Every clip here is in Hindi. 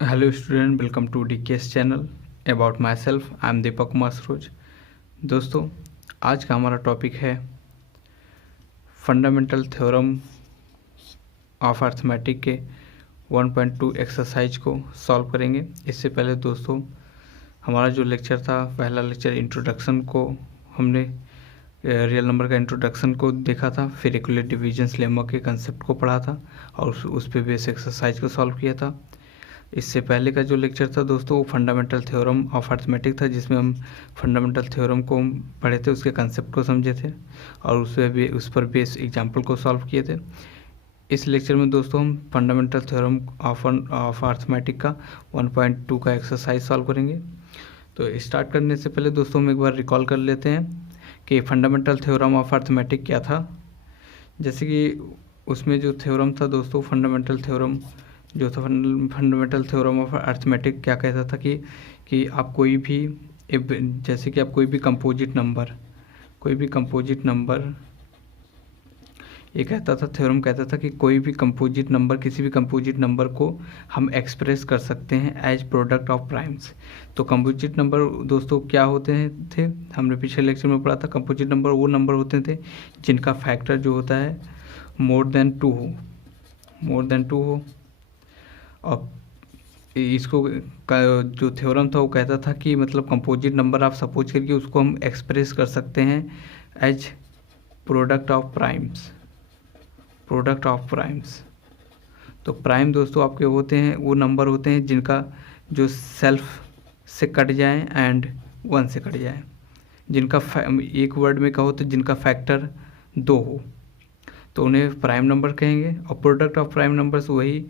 Hello student, welcome to DKS channel. About myself, I am Deepak Kumar Saroj. दोस्तों, आज का हमारा टॉपिक है फंडामेंटल थ्योरम ऑफ अर्थमेटिक के 1.2 एक्सरसाइज को सॉल्व करेंगे। इससे पहले दोस्तों, हमारा जो लेक्चर था, पहला लेक्चर इंट्रोडक्शन को हमने रियल नंबर का इंट्रोडक्शन को देखा था, फिर इक्विलेट डिविजन्स लेमा के कंसेप्ट को पढ़ा था और उस पर बेस एक्सरसाइज को सॉल्व किया था। इससे पहले का जो लेक्चर था दोस्तों, वो फंडामेंटल थ्योरम ऑफ अर्थमेटिक था, जिसमें हम फंडामेंटल थ्योरम को पढ़े थे, उसके कंसेप्ट को समझे थे और उस पर बेस एग्जाम्पल को सॉल्व किए थे। इस लेक्चर में दोस्तों हम फंडामेंटल थ्योरम ऑफ अर्थमेटिक का 1.2 का एक्सरसाइज सॉल्व करेंगे। तो स्टार्ट करने से पहले दोस्तों हम एक बार रिकॉल कर लेते हैं कि फंडामेंटल थ्योरम ऑफ अर्थमेटिक क्या था। जैसे कि उसमें जो थ्योरम था दोस्तों, फंडामेंटल थ्योरम जो था, फंडामेंटल थ्योरम ऑफ अर्थमेटिक क्या कहता था कि आप कोई भी, जैसे कि आप कोई भी कंपोजिट नंबर, ये कहता था, थ्योरम कहता था कि कोई भी कंपोजिट नंबर, किसी भी कंपोजिट नंबर को हम एक्सप्रेस कर सकते हैं एज प्रोडक्ट ऑफ प्राइम्स। तो कंपोजिट नंबर दोस्तों क्या होते हैं थे, हमने पिछले लेक्चर में पढ़ा था। कंपोजिट नंबर वो नंबर होते थे जिनका फैक्टर जो होता है मोर देन टू हो। और इसको जो थ्योरम था वो कहता था कि मतलब कंपोजिट नंबर आप सपोज करके उसको हम एक्सप्रेस कर सकते हैं एज प्रोडक्ट ऑफ प्राइम्स। तो प्राइम दोस्तों आपके होते हैं, वो नंबर होते हैं जिनका जो सेल्फ से कट जाए एंड 1 से कट जाए, जिनका एक वर्ड में कहो तो जिनका फैक्टर 2 हो, तो उन्हें प्राइम नंबर कहेंगे। और प्रोडक्ट ऑफ प्राइम नंबर्स वही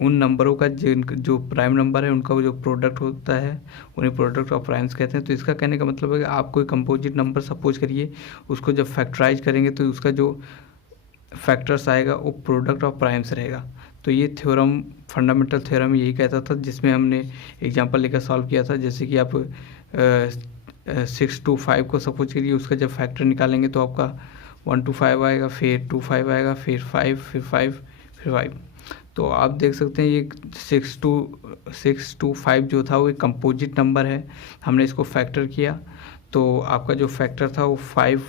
उन नंबरों का जो प्राइम नंबर है उनका वो जो प्रोडक्ट होता है, उन्हें प्रोडक्ट ऑफ प्राइम्स कहते हैं। तो इसका कहने का मतलब है कि आप कोई कंपोजिट नंबर सपोज करिए, उसको जब फैक्टराइज करेंगे तो उसका जो फैक्टर्स आएगा वो प्रोडक्ट ऑफ प्राइम्स रहेगा। तो ये थ्योरम, फंडामेंटल थ्योरम यही कहता था, जिसमें हमने एग्जांपल लेकर सॉल्व किया था। जैसे कि आप 6 to 5 को सपोज करिए, उसका जब फैक्टर निकालेंगे तो आपका 1 to 5 आएगा, फिर 2 5 आएगा, फिर 5, फिर 5, फिर 5। तो आप देख सकते हैं ये 6 to 5 जो था वो एक कंपोजिट नंबर है। हमने इसको फैक्टर किया तो आपका जो फैक्टर था वो 5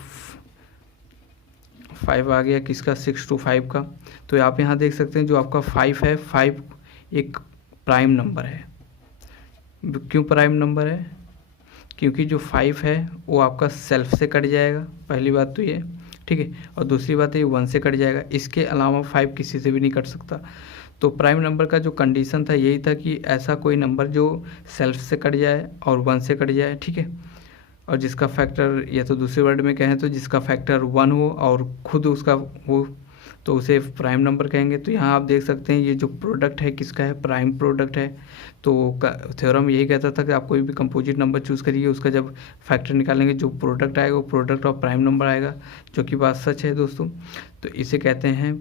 आ गया, किसका, 6 to 5 का। तो आप यहाँ देख सकते हैं जो आपका 5 है, 5 एक प्राइम नंबर है। क्यों प्राइम नंबर है? क्योंकि जो 5 है वो आपका सेल्फ से कट जाएगा, पहली बात तो ये, ठीक है। और दूसरी बात है ये 1 से कट जाएगा, इसके अलावा 5 किसी से भी नहीं कट सकता। तो प्राइम नंबर का जो कंडीशन था यही था कि ऐसा कोई नंबर जो सेल्फ से कट जाए और 1 से कट जाए, ठीक है, और जिसका फैक्टर, या तो दूसरे वर्ड में कहें तो जिसका फैक्टर 1 हो और खुद उसका हो, तो उसे प्राइम नंबर कहेंगे। तो यहाँ आप देख सकते हैं ये जो प्रोडक्ट है किसका है, प्राइम प्रोडक्ट है। तो थ्योरम यही कहता था कि आप कोई भी कंपोजिट नंबर चूज़ करिए, उसका जब फैक्टर निकालेंगे जो प्रोडक्ट आएगा वो प्रोडक्ट ऑफ प्राइम नंबर आएगा, जो कि बात सच है दोस्तों। तो इसे कहते हैं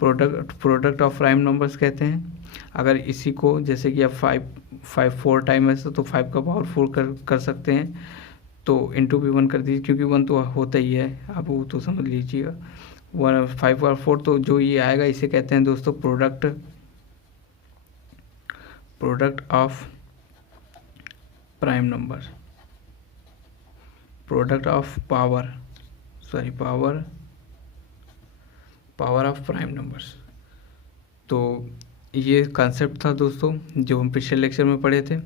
प्रोडक्ट ऑफ प्राइम नंबर्स कहते हैं। अगर इसी को, जैसे कि आप 4 टाइम ऐसा, तो 5 का पावर 4 कर सकते हैं, तो इंटू भी 1 कर दीजिए, क्योंकि 1 तो होता ही है, आप वो तो समझ लीजिएगा। 5 और 4, तो जो ये आएगा इसे कहते हैं दोस्तों product of prime number, product of power of prime numbers. तो ये कॉन्सेप्ट था दोस्तों जो हम पिछले लेक्चर में पढ़े थे।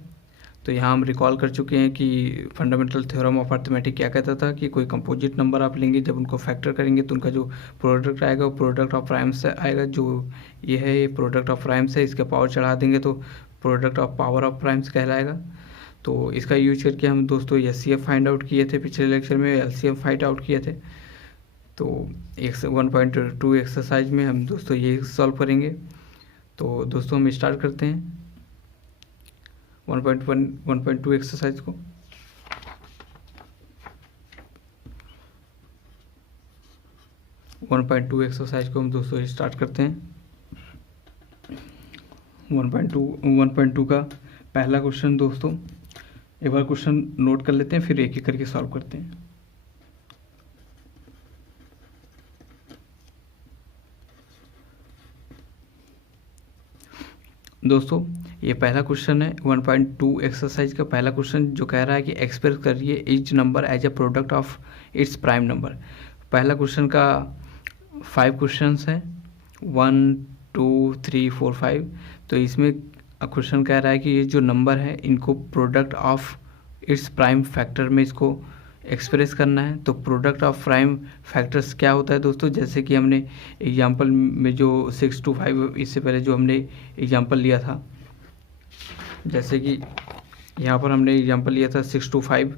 तो यहाँ हम रिकॉल कर चुके हैं कि फंडामेंटल थ्योरम ऑफ अर्थमेटिक क्या कहता था कि कोई कंपोजिट नंबर आप लेंगे, जब उनको फैक्टर करेंगे तो उनका जो प्रोडक्ट आएगा वो प्रोडक्ट ऑफ प्राइम्स से आएगा। जो ये है ये प्रोडक्ट ऑफ प्राइम्स है, इसके पावर चढ़ा देंगे तो product of power of primes कहलाएगा। तो इसका यूज करके हम दोस्तों एचसीएफ फाइंड आउट किए थे, पिछले लेक्चर में एलसीएम फाइंड आउट किए थे। तो 1.2 एक्सरसाइज में हम दोस्तों ये सॉल्व करेंगे। तो दोस्तों हम स्टार्ट करते हैं 1.2 एक्सरसाइज को। एक्सरसाइज को हम दोस्तों स्टार्ट करते हैं। 1.2 का पहला क्वेश्चन दोस्तों, एक बार क्वेश्चन नोट कर लेते हैं, फिर एक एक करके सॉल्व करते हैं। दोस्तों ये पहला क्वेश्चन है 1.2 एक्सरसाइज का पहला क्वेश्चन, जो कह रहा है कि एक्सप्रेस करिए each number as a product of its prime number. पहला क्वेश्चन का 5 क्वेश्चंस हैं, 1 2 3 4 5। तो इसमें क्वेश्चन कह रहा है कि ये जो नंबर है इनको product of its prime factor में इसको एक्सप्रेस करना है। तो प्रोडक्ट ऑफ प्राइम फैक्टर्स क्या होता है दोस्तों, जैसे कि हमने एग्जांपल में जो 6 to 5 इससे पहले जो हमने एग्जांपल लिया था, जैसे कि यहाँ पर हमने एग्जांपल लिया था 6 to 5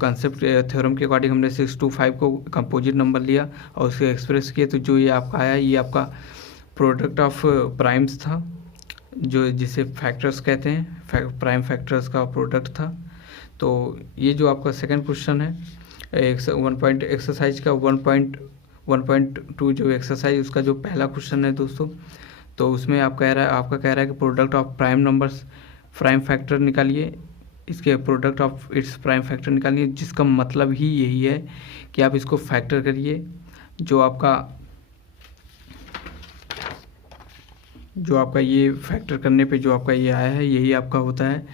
कंसेप्ट थ्योरम के अकॉर्डिंग हमने 6 to 5 को कंपोजिट नंबर लिया और उसको एक्सप्रेस किया। तो जो ये आपका आया ये आपका प्रोडक्ट ऑफ प्राइम्स था, जो जिसे फैक्टर्स कहते हैं, प्राइम फैक्टर्स का प्रोडक्ट था। तो ये जो आपका सेकंड क्वेश्चन है एक्सरसाइज का 1.2 जो एक्सरसाइज उसका जो पहला क्वेश्चन है दोस्तों, तो उसमें आपका कह रहा है कि product of prime numbers prime factor निकालिए, इसके product of its prime factor निकालिए, जिसका मतलब ही यही है कि आप इसको फैक्टर करिए। जो आपका ये फैक्टर करने पे जो आपका ये आया है यही आपका होता है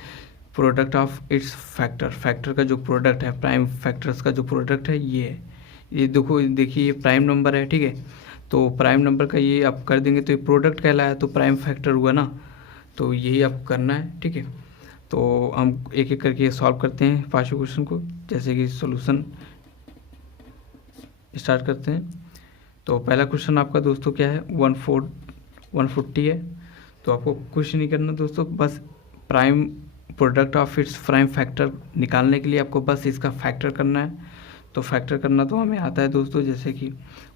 प्रोडक्ट ऑफ इट्स फैक्टर का जो प्रोडक्ट है, प्राइम फैक्टर्स का जो प्रोडक्ट है ये है। ये देखिए ये प्राइम नंबर है, ठीक है। तो प्राइम नंबर का ये आप कर देंगे तो ये प्रोडक्ट कहलाया, तो प्राइम फैक्टर हुआ ना। तो यही आपको करना है, ठीक है। तो हम एक एक करके सॉल्व करते हैं पांचों क्वेश्चन को, जैसे कि सॉल्यूशन स्टार्ट करते हैं। तो पहला क्वेश्चन आपका दोस्तों क्या है, 140 है। तो आपको कुछ नहीं करना दोस्तों, बस prime product of its prime factor निकालने के लिए आपको बस इसका फैक्टर करना है। तो फैक्टर करना तो हमें आता है दोस्तों, जैसे कि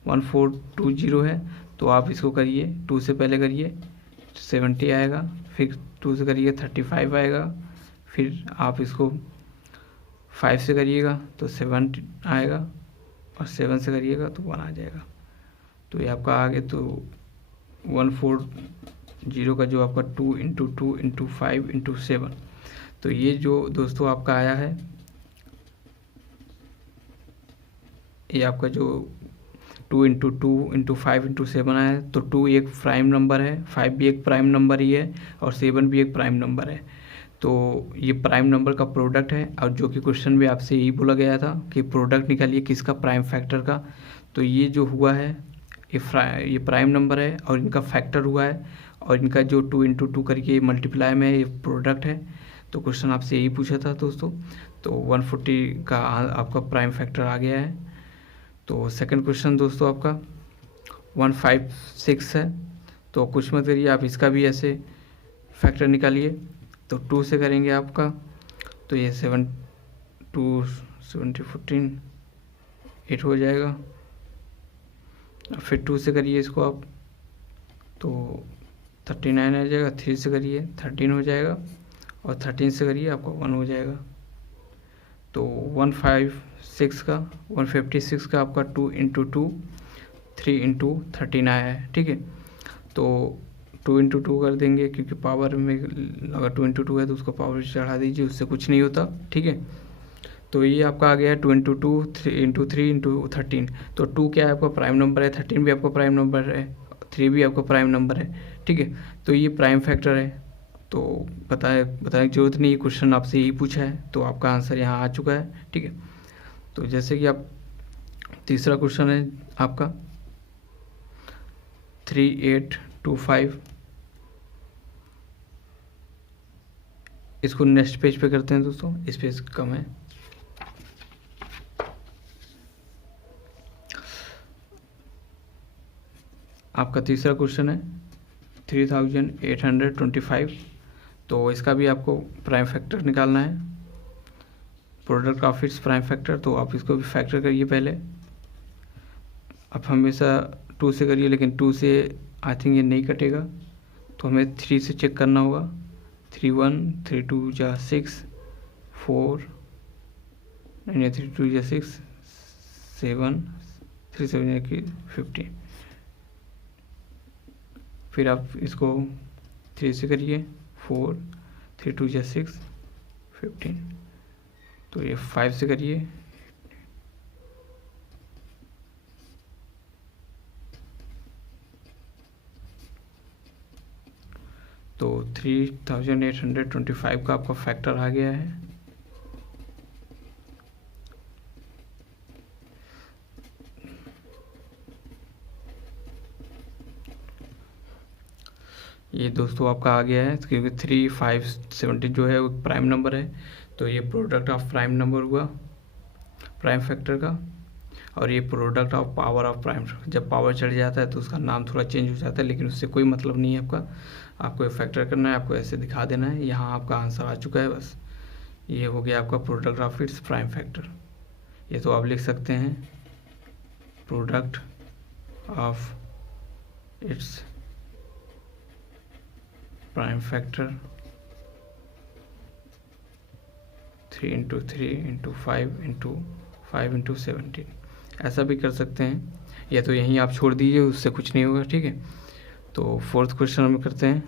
1420 है, तो आप इसको करिए 2 से पहले करिए 70 आएगा, फिर 2 से करिए 35 आएगा, फिर आप इसको 5 से करिएगा तो 7 आएगा, और 7 से करिएगा तो 1 आ जाएगा। तो ये आपका आगे तो 140 का जो आपका 2 × 2 × 5 × 7, तो ये जो दोस्तों आपका आया है ये आपका जो 2 × 2 × 5 × 7 आया है। तो 2 एक प्राइम नंबर है, 5 भी एक प्राइम नंबर ही है, और 7 भी एक प्राइम नंबर है। तो ये प्राइम नंबर का प्रोडक्ट है, और जो कि क्वेश्चन में आपसे यही बोला गया था कि प्रोडक्ट निकालिए किसका, प्राइम फैक्टर का। तो ये जो हुआ है ये प्राइम नंबर है और इनका फैक्टर हुआ है, और इनका जो 2 × 2 करके मल्टीप्लाई में ये प्रोडक्ट है। तो क्वेश्चन आपसे यही पूछा था दोस्तों। तो 140 का आपका प्राइम फैक्टर आ गया है। तो सेकंड क्वेश्चन दोस्तों आपका 156 है। तो कुछ मत करिए, आप इसका भी ऐसे फैक्टर निकालिए। तो 2 से करेंगे आपका, तो ये 7 2 70 14 8 हो जाएगा। फिर 2 से करिए इसको आप, तो 39 आ जाएगा। 3 से करिए 13 हो जाएगा, और 13 से करिए आपका 1 हो जाएगा। तो 156 का आपका 2 × 2 3 × 13 आया है, ठीक है। तो 2 × 2 कर देंगे, क्योंकि पावर में अगर 2 × 2 है तो उसको पावर चढ़ा दीजिए, उससे कुछ नहीं होता, ठीक है। तो ये आपका आ गया 2 × 2 3 × 3 × 13। तो 2 क्या है आपका प्राइम नंबर है, 13 भी आपका प्राइम नंबर है, 3 भी आपका प्राइम नंबर है, ठीक है। तो ये प्राइम फैक्टर है। तो बताने की जरूरत नहीं, क्वेश्चन आपसे यही पूछा है, तो आपका आंसर यहाँ आ चुका है, ठीक है। तो जैसे कि आप तीसरा क्वेश्चन है आपका 3825, इसको नेक्स्ट पेज पे करते हैं दोस्तों, इस पेज कम है। आपका तीसरा क्वेश्चन है 3825। तो इसका भी आपको प्राइम फैक्टर निकालना है, product of its prime factor. तो आप इसको भी फैक्टर करिए पहले। आप हमेशा 2 से करिए, लेकिन 2 से आई थिंक ये नहीं कटेगा, तो हमें 3 से चेक करना होगा। 3 1 3 2 जा 6 4 नहीं 3 2 जा 6 7 3 7 की 15। फिर आप इसको 3 से करिए 4 3 2 जा 6 15। तो ये 5 से करिए, तो 3825 का आपका फैक्टर आ गया है। ये दोस्तों आपका आ गया है, क्योंकि 3570 जो है वो प्राइम नंबर है, तो ये प्रोडक्ट ऑफ प्राइम नंबर हुआ, प्राइम फैक्टर का। और ये product of power of prime, जब पावर चढ़ जाता है तो उसका नाम थोड़ा चेंज हो जाता है, लेकिन उससे कोई मतलब नहीं है आपका। आपको फैक्टर करना है, आपको ऐसे दिखा देना है। यहाँ आपका आंसर आ चुका है, बस ये हो गया आपका product of its prime factor. ये तो आप लिख सकते हैं product of its prime factor 3 × 3 × 5 × 5 × 17, ऐसा भी कर सकते हैं। या तो यहीं आप छोड़ दीजिए, उससे कुछ नहीं होगा, ठीक है। तो फोर्थ क्वेश्चन हम करते हैं।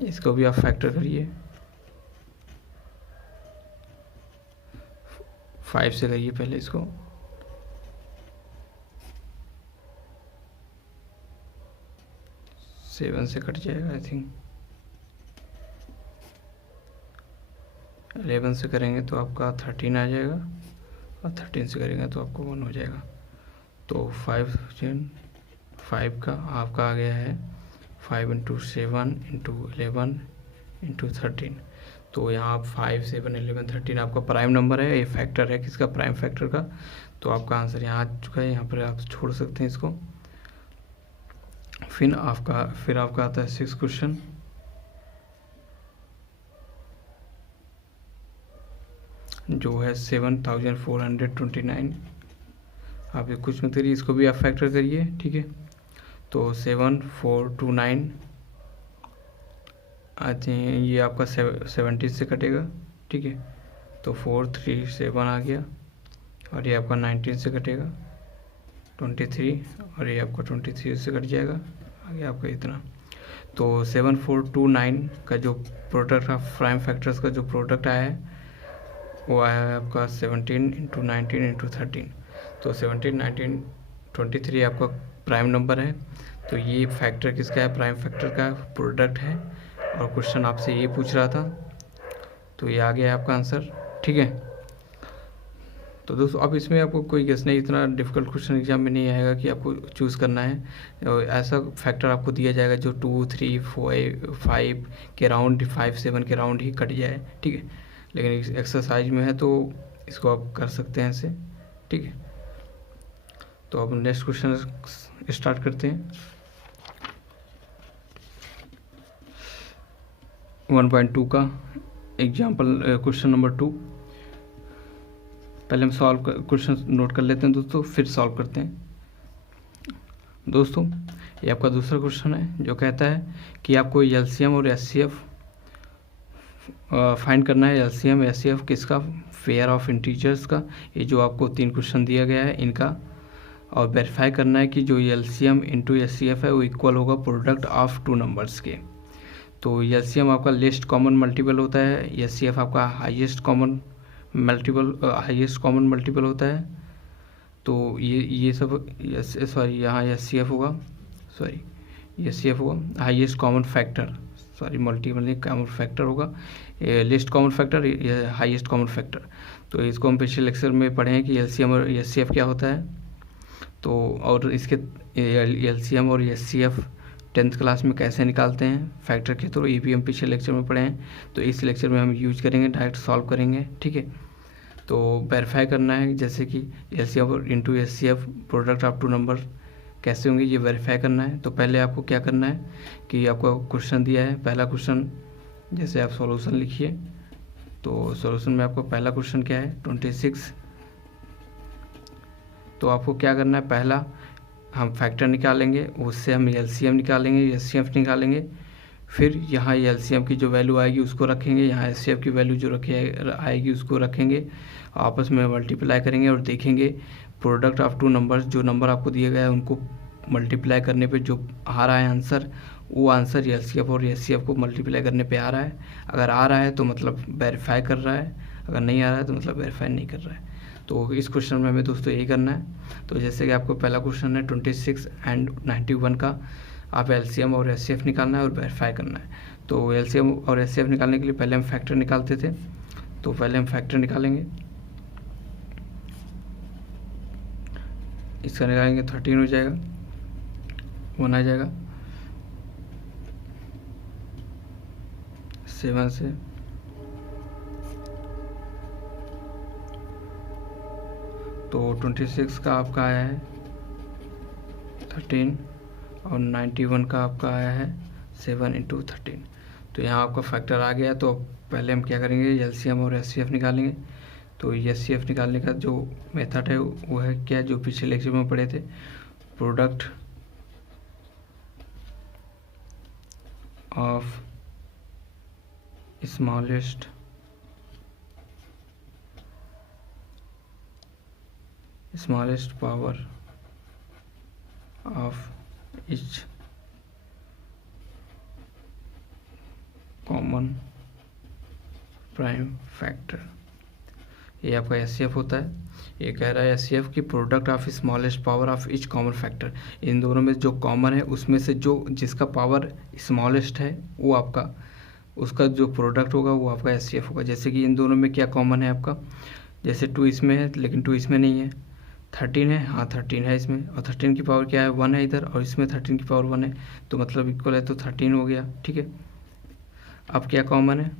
इसको भी आप फैक्टर करिए, 5 से करिए पहले इसको। सेवन से कट जाएगा आई थिंक। 11 से करेंगे तो आपका 13 आ जाएगा, और 13 से करेंगे तो आपको 1 हो जाएगा। तो 5 का आपका आ गया है 5 × 7 × 11 × 13। तो यहाँ 5, 7, 11, 13 आपका प्राइम नंबर है, ये फैक्टर है किसका, प्राइम फैक्टर का। तो आपका आंसर यहाँ आ चुका है, यहाँ पर आप छोड़ सकते हैं इसको। फिर आपका आता है 6th क्वेश्चन। जो है 7429। आप ये कुछ मत करिए, इसको भी आप फैक्टर करिए, ठीक है। तो 7429 आते हैं, ये आपका 70 से कटेगा, ठीक है। तो 437 आ गया, और ये आपका 19 से कटेगा 23, और ये आपका 23 से कट जाएगा, आ गया आपका इतना। तो 7429 का जो प्रोडक्ट ऑफ प्राइम फैक्टर्स का जो प्रोडक्ट आया है वो आया है आपका 17 × 19 × 13। तो 17, 19, 23 आपका प्राइम नंबर है। तो ये फैक्टर किसका है, प्राइम फैक्टर का प्रोडक्ट है, और क्वेश्चन आपसे ये पूछ रहा था, तो ये आ गया आपका आंसर, ठीक है। तो दोस्तों अब इसमें आपको कोई गेस नहीं, इतना डिफिकल्ट क्वेश्चन एग्जाम में नहीं आएगा कि आपको चूज़ करना है। ऐसा फैक्टर आपको दिया जाएगा जो 2, 3, 4, 5 के राउंड, 5, 7 के राउंड ही कट जाए, ठीक है। लेकिन एक्सरसाइज में है तो इसको आप कर सकते हैं ऐसे, ठीक है। तो अब नेक्स्ट क्वेश्चन स्टार्ट करते हैं। 1.2 का एग्जाम्पल क्वेश्चन नंबर 2। पहले हम क्वेश्चन नोट कर लेते हैं दोस्तों, फिर सॉल्व करते हैं। दोस्तों ये आपका दूसरा क्वेश्चन है, जो कहता है कि आपको एलसीएम और एचसीएफ फाइंड करना है। एलसीएम एचसीएफ किसका, पेयर ऑफ इंटीजर्स का। ये जो आपको 3 क्वेश्चन दिया गया है इनका, और वेरीफाई करना है कि जो एलसीएम इंटू एचसीएफ है वो इक्वल होगा प्रोडक्ट ऑफ 2 नंबर्स के। तो एलसीएम आपका लिस्ट कॉमन मल्टीपल होता है, एचसीएफ आपका हाईएस्ट कॉमन मल्टीपल होता है। तो ये सब यहाँ एचसीएफ होगा, एचसीएफ होगा हाईएस्ट कॉमन फैक्टर, मल्टीपल नहीं, कॉमन फैक्टर होगा, लिस्ट कॉमन फैक्टर, ये हाईएस्ट कॉमन फैक्टर। तो इसको हम पिछले लेक्चर में पढ़े हैं कि एलसीएम और एचसीएफ क्या होता है। तो और इसके एलसीएम और एचसीएफ 10th क्लास में कैसे निकालते हैं फैक्टर के थ्रू, ये भी हम पिछले लेक्चर में पढ़े हैं। तो इस लेक्चर में हम यूज करेंगे, डायरेक्ट सॉल्व करेंगे, ठीक है। तो वेरीफाई करना है जैसे कि एलसीएम और into HCF product of 2 number कैसे होंगे, ये वेरीफाई करना है। तो पहले आपको क्या करना है कि आपको क्वेश्चन दिया है, पहला क्वेश्चन जैसे आप सॉल्यूशन लिखिए। तो सॉल्यूशन में आपको पहला क्वेश्चन क्या है 26। तो आपको क्या करना है, पहला हम फैक्टर निकालेंगे, उससे हम एलसीएम निकालेंगे, एचसीएफ निकालेंगे। फिर यहाँ एलसीएम की जो वैल्यू आएगी उसको रखेंगे, यहाँ एचसीएफ की वैल्यू जो आएगी उसको रखेंगे, आपस में मल्टीप्लाई करेंगे और देखेंगे प्रोडक्ट ऑफ 2 नंबर्स, जो नंबर आपको दिए गए हैं उनको मल्टीप्लाई करने पे जो आ रहा है आंसर, वो आंसर एलसीएफ और एचसीएफ को मल्टीप्लाई करने पे आ रहा है। अगर आ रहा है तो मतलब वेरीफाई कर रहा है, अगर नहीं आ रहा है तो मतलब वेरीफाई नहीं कर रहा है। तो इस क्वेश्चन में हमें दोस्तों यही करना है। तो जैसे कि आपको पहला क्वेश्चन है 26 एंड 91 का, आप एलसीएम और एचसीएफ निकालना है और वेरीफाई करना है। तो एलसीएम और एचसीएफ निकालने के लिए पहले हम फैक्टर निकालते थे, तो पहले हम फैक्टर निकालेंगे। इसका निकालेंगे 13 हो जाएगा, 1 आ जाएगा 7 से, तो 26 का आपका आया है 13 और 91 का आपका आया है 7 × 13। तो यहाँ आपका फैक्टर आ गया। तो पहले हम क्या करेंगे, एलसीएम और एचसीएफ निकालेंगे। तो एचसीएफ निकालने का जो मेथड है वो है क्या, जो पिछले लेक्चर में पढ़े थे, product of smallest power of each common prime factor, ये आपका एचसीएफ होता है। ये कह रहा है एचसीएफ की product of smallest power of each common factor, इन दोनों में जो कॉमन है उसमें से जो जिसका पावर स्मॉलेस्ट है वो आपका, उसका जो प्रोडक्ट होगा वो आपका एचसीएफ होगा। जैसे कि इन दोनों में क्या कॉमन है आपका, जैसे 2 इसमें है लेकिन 2 इसमें नहीं है, 13 है, हाँ 13 है इसमें, और 13 की पावर क्या है 1 है इधर, और इसमें 13 की पावर 1 है, तो मतलब इक्वल है, तो 13 हो गया। ठीक है, अब क्या कॉमन है,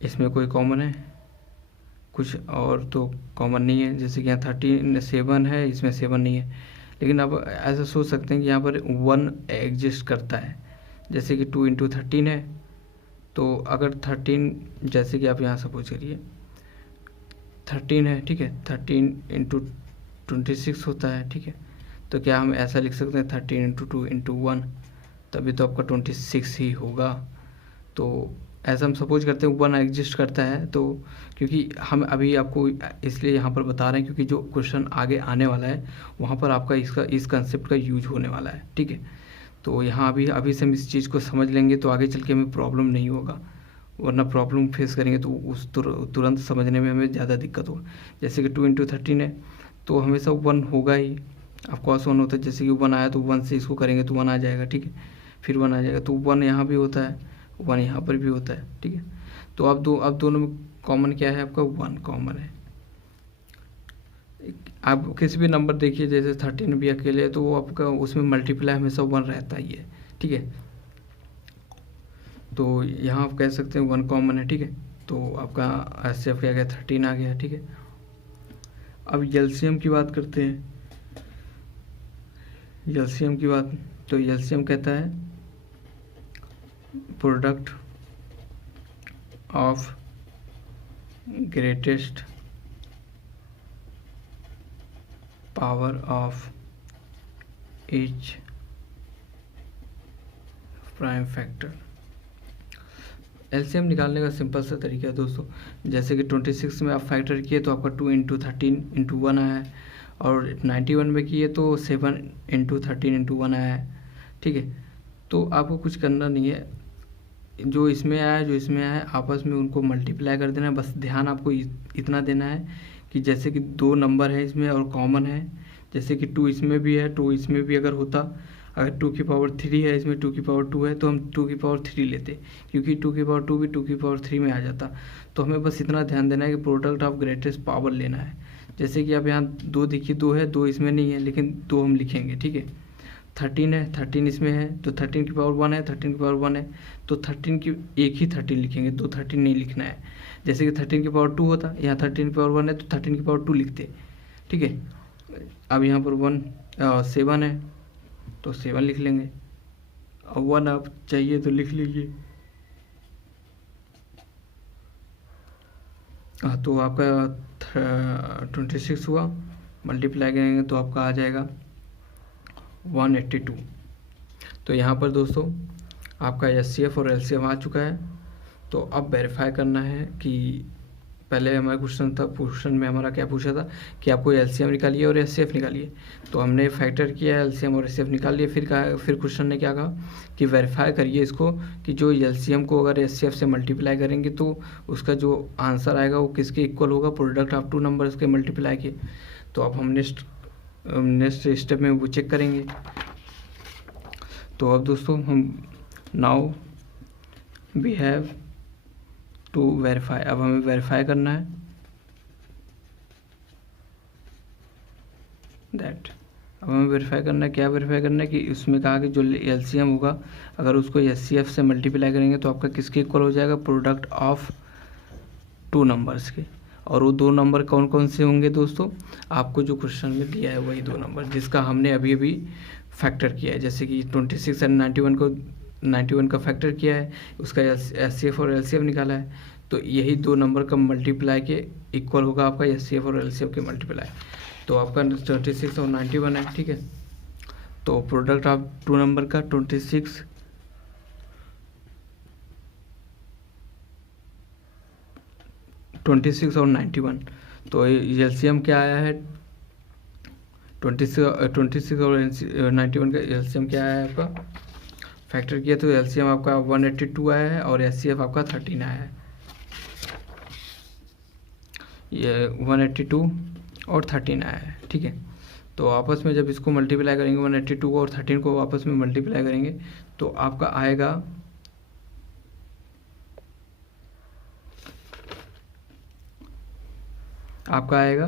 इसमें कोई कॉमन है कुछ और तो कॉमन नहीं है। जैसे कि यहाँ 7 है, इसमें 7 नहीं है, लेकिन अब ऐसा सोच सकते हैं कि यहाँ पर 1 एग्जिस्ट करता है। जैसे कि 2 × 13 है, तो अगर 13, जैसे कि आप यहाँ सपोज करिए 13 है, ठीक है, 13 × 26 होता है। ठीक है, तो क्या हम ऐसा लिख सकते हैं 13 × 2 × 1, तभी तो आपका 26 ही होगा। तो ऐसा हम सपोज करते हैं 1 एग्जिस्ट करता है, तो क्योंकि हम अभी आपको इसलिए यहाँ पर बता रहे हैं क्योंकि जो क्वेश्चन आगे आने वाला है वहाँ पर आपका इस कंसेप्ट का यूज होने वाला है। ठीक है, तो यहाँ अभी से हम इस चीज़ को समझ लेंगे तो आगे चल के हमें प्रॉब्लम नहीं होगा, वरना प्रॉब्लम फेस करेंगे तो उस तुरंत समझने में हमें ज़्यादा दिक्कत होगा। जैसे कि 2 × 13 है, तो हमेशा 1 होगा ही, ऑफकोर्स 1 होता है। जैसे कि 1 आया तो 1 से इसको करेंगे तो 1 आ जाएगा। ठीक है, फिर 1 आ जाएगा, तो 1 यहाँ भी होता है, 1 यहाँ पर भी होता है। ठीक है, तो अब दोनों में कॉमन क्या है आपका, 1 कॉमन है। आप किसी भी नंबर देखिए, जैसे 13 भी अकेले है तो वो आपका उसमें मल्टीप्लाई हमेशा 1 रहता ही है। ठीक है, तो यहाँ आप कह सकते हैं 1 कॉमन है। ठीक है, तो आपका एचसीएफ क्या गया 13 आ गया। ठीक है, अब एलसीएम की बात करते हैं। एलसीएम की बात, तो एलसीएम कहता है product of greatest power of each prime factor. LCM निकालने का सिंपल सा तरीका है दोस्तों, जैसे कि 26 में आप फैक्टर किए तो आपका 2 × 13 × 1 आया है, और 91 में किए तो 7 × 13 × 1 आया है। ठीक है, तो आपको कुछ करना नहीं है, जो इसमें आया है आपस में उनको मल्टीप्लाई कर देना है। बस ध्यान आपको इतना देना है कि जैसे कि 2 नंबर है इसमें और कॉमन है, जैसे कि 2 इसमें भी है, 2 इसमें भी अगर होता, अगर 2 की पावर 3 है इसमें 2 की पावर 2 है तो हम 2 की पावर 3 लेते, क्योंकि 2 की पावर 2 भी 2 की पावर 3 में आ जाता। तो हमें बस इतना ध्यान देना है कि प्रोडक्ट ऑफ ग्रेटेस्ट पावर लेना है। जैसे कि आप यहाँ 2 देखिए, 2 है, 2 इसमें नहीं है, लेकिन 2 हम लिखेंगे। ठीक है, 13 है, 13 इसमें है तो 13 की पावर 1 है, 13 की पावर 1 है तो 13 की एक ही 13 लिखेंगे, 2 13 नहीं लिखना है। जैसे कि 13 की पावर 2 होता, यहाँ 13 की पावर 1 है तो 13 की पावर 2 लिखते। ठीक है, अब यहाँ पर 7 है तो 7 लिख लेंगे, और 1 आप चाहिए तो लिख लीजिए। तो आपका 26 हुआ, मल्टीप्लाई करेंगे तो आपका आ जाएगा 182। तो यहाँ पर दोस्तों आपका एचसीएफ और एलसीएम आ चुका है। तो अब वेरीफाई करना है कि पहले हमारा क्वेश्चन था, क्वेश्चन में हमारा क्या पूछा था कि आपको एलसीएम निकालिए और एचसीएफ निकालिए। तो हमने फैक्टर किया, एलसीएम और एचसीएफ निकाल लिए। फिर क्वेश्चन ने क्या कहा कि वेरीफाई करिए इसको कि जो एलसीएम को अगर एचसीएफ से मल्टीप्लाई करेंगे तो उसका जो आंसर आएगा वो किसके इक्वल होगा, प्रोडक्ट ऑफ टू नंबर्स के मल्टीप्लाई के। तो अब हम नेक्स्ट स्टेप में वो चेक करेंगे। तो अब दोस्तों हम now we have to verify, अब हमें वेरीफाई करना है दैट, अब हमें वेरीफाई करना है, क्या वेरीफाई करना है कि उसमें कहा कि जो एलसीएम होगा अगर उसको एचसीएफ से मल्टीप्लाई करेंगे तो आपका किसके इक्वल हो जाएगा, प्रोडक्ट ऑफ टू नंबर्स के। और वो दो नंबर कौन कौन से होंगे दोस्तों, आपको जो क्वेश्चन में दिया है वही दो नंबर जिसका हमने अभी अभी फैक्टर किया है। जैसे कि 26 और 91 का फैक्टर किया है, उसका एचसीएफ और एलसीएफ निकाला है। तो यही दो नंबर का मल्टीप्लाई के इक्वल होगा आपका एचसीएफ और एलसीएफ के मल्टीप्लाई। तो आपका 26 और 91 है, ठीक है। तो प्रोडक्ट ऑफ टू नंबर का 26 और 91। तो एलसीएम क्या आया है, 26 और 91 का एलसीएम क्या आया है आपका, फैक्टर किया तो एलसीएम आपका 182 आया है और एचसीएफ आपका 13 आया है। ये 182 और 13 आया है, ठीक है। तो आपस में जब इसको मल्टीप्लाई करेंगे 182 को और 13 को आपस में मल्टीप्लाई करेंगे तो आपका आएगा आपका आएगा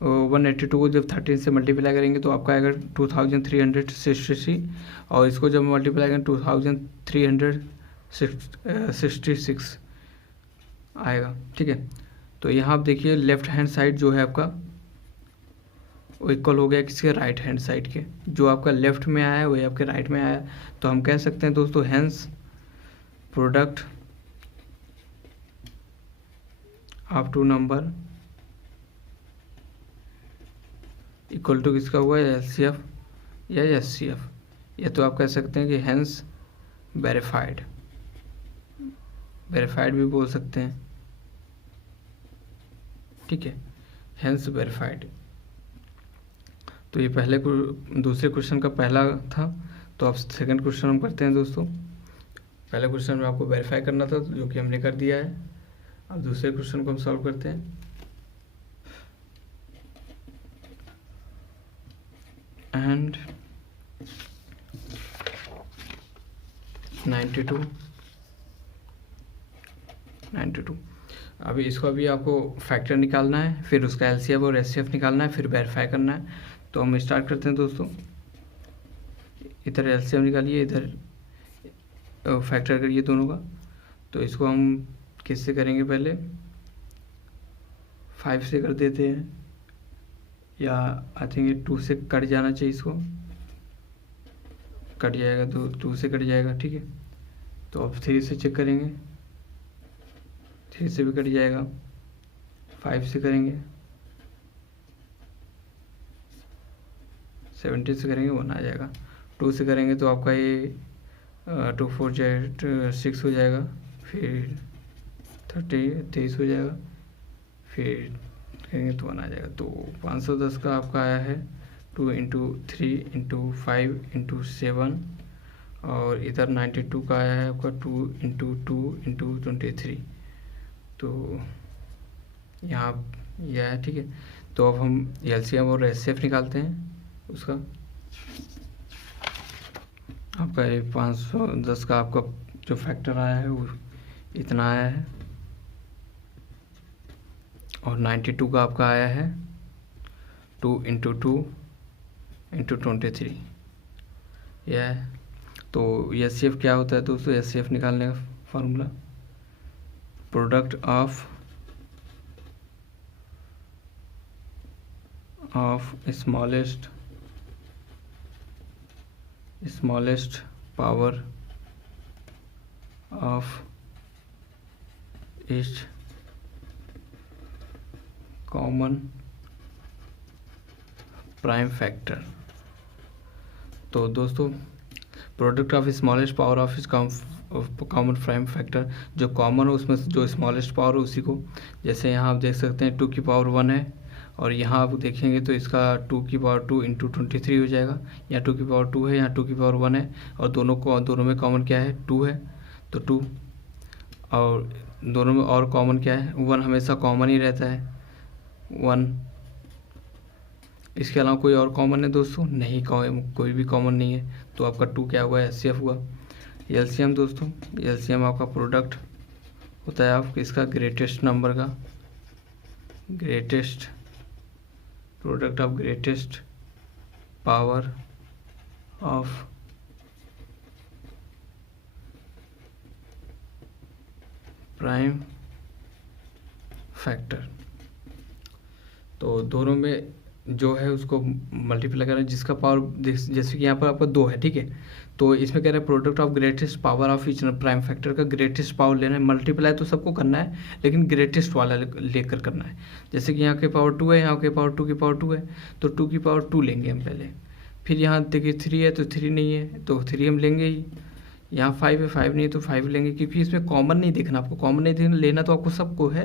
182 को जब 13 से मल्टीप्लाई करेंगे तो आपका आएगा 2363 और इसको जब मल्टीप्लाई करेंगे 2366 आएगा, ठीक है। तो यहाँ आप देखिए लेफ्ट हैंड साइड जो है आपका वो इक्वल हो गया किसके, राइट हैंड साइड के। जो आपका लेफ्ट में आया है वही आपके राइट में आया। तो हम कह सकते हैं दोस्तों hence product of two number equal to किसका हुआ है, एलसीएफ या एचसीएफ। या तो आप कह सकते हैं कि हेंस वेरीफाइड भी बोल सकते हैं, ठीक है, हेंस वेरीफाइड। तो ये दूसरे क्वेश्चन का पहला था। तो अब सेकंड क्वेश्चन हम करते हैं दोस्तों। पहले क्वेश्चन में आपको वेरीफाई करना था जो कि हमने कर दिया है। अब दूसरे क्वेश्चन को हम सॉल्व करते हैं। एंड 92 अभी इसको अभी आपको फैक्टर निकालना है, फिर उसका एलसीएफ और एचसीएफ निकालना है, फिर वेरीफाई करना है। तो हम स्टार्ट करते हैं दोस्तों। इधर एलसीएम निकालिए, इधर फैक्टर करिए दोनों का। तो इसको हम किससे करेंगे, पहले 5 से कर देते हैं, या आई थिंक ये 2 से कट जाना चाहिए, इसको कट जाएगा तो 2 से कट जाएगा, ठीक है। तो अब 3 से चेक करेंगे, 3 से भी कट जाएगा। 5 से करेंगे, 70 से करेंगे 1 आ जाएगा। 2 से करेंगे तो आपका ये 2 4 6 हो जाएगा, फिर 23 हो जाएगा, फिर करेंगे तो 1 आ जाएगा। तो 510 का आपका आया है 2 × 3 × 5 × 7 और इधर 92 का आया है आपका 2 × 2 × 23। तो यहाँ यह है, ठीक है। तो अब हम एलसीएम और एचसीएफ निकालते हैं उसका। आपका ये 510 का आपका जो फैक्टर आया है वो इतना आया है और 92 का आपका आया है 2 × 2 × 23, यह है। तो एचसीएफ क्या होता है दोस्तों, एचसीएफ निकालने का formula product of smallest power of each common prime factor. तो दोस्तों product of smallest power of इस कॉमन प्राइम फैक्टर, जो कॉमन हो उसमें जो स्मॉलेस्ट पावर हो उसी को, जैसे यहाँ आप देख सकते हैं 2 की पावर 1 है, और यहाँ आप देखेंगे तो इसका 2 की पावर 2 इंटू 23 हो जाएगा। यहाँ 2 की पावर 2 है, यहाँ 2 की पावर 1 है, और दोनों में कॉमन क्या है, 2 है, तो 2, और दोनों में और कॉमन क्या है, 1 हमेशा कॉमन ही रहता है, 1। इसके अलावा कोई और कॉमन है दोस्तों, नहीं, कोई भी कॉमन नहीं है, तो आपका 2 क्या हुआ, HCF हुआ। एलसीएम दोस्तों, एलसीएम आपका प्रोडक्ट होता है आप इसका ग्रेटेस्ट नंबर का, greatest product of greatest power of prime factor. तो दोनों में जो है उसको मल्टीप्लाई करना, जिसका पावर जैसे कि यहाँ पर आपका 2 है, ठीक है, तो इसमें कह रहा है product of greatest power of each prime factor का ग्रेटेस्ट पावर लेना है, मल्टीप्लाई तो सबको करना है लेकिन ग्रेटेस्ट वाला लेकर करना है। जैसे कि यहाँ के पावर 2 है, यहाँ के पावर 2 की पावर 2 है, तो 2 की पावर 2 लेंगे हम पहले। फिर यहाँ देखिए 3 है तो 3 नहीं है तो 3 हम लेंगे ही। यहाँ 5 है, 5 नहीं है तो 5 लेंगे, क्योंकि इसमें कॉमन नहीं देखना, आपको कॉमन नहीं देखना, लेना तो आपको सबको है